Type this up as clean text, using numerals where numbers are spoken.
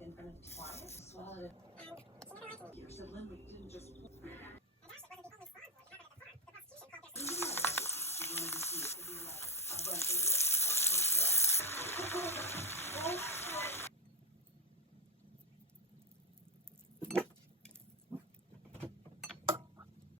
in front of clients, swallowed it. So Linwood didn't just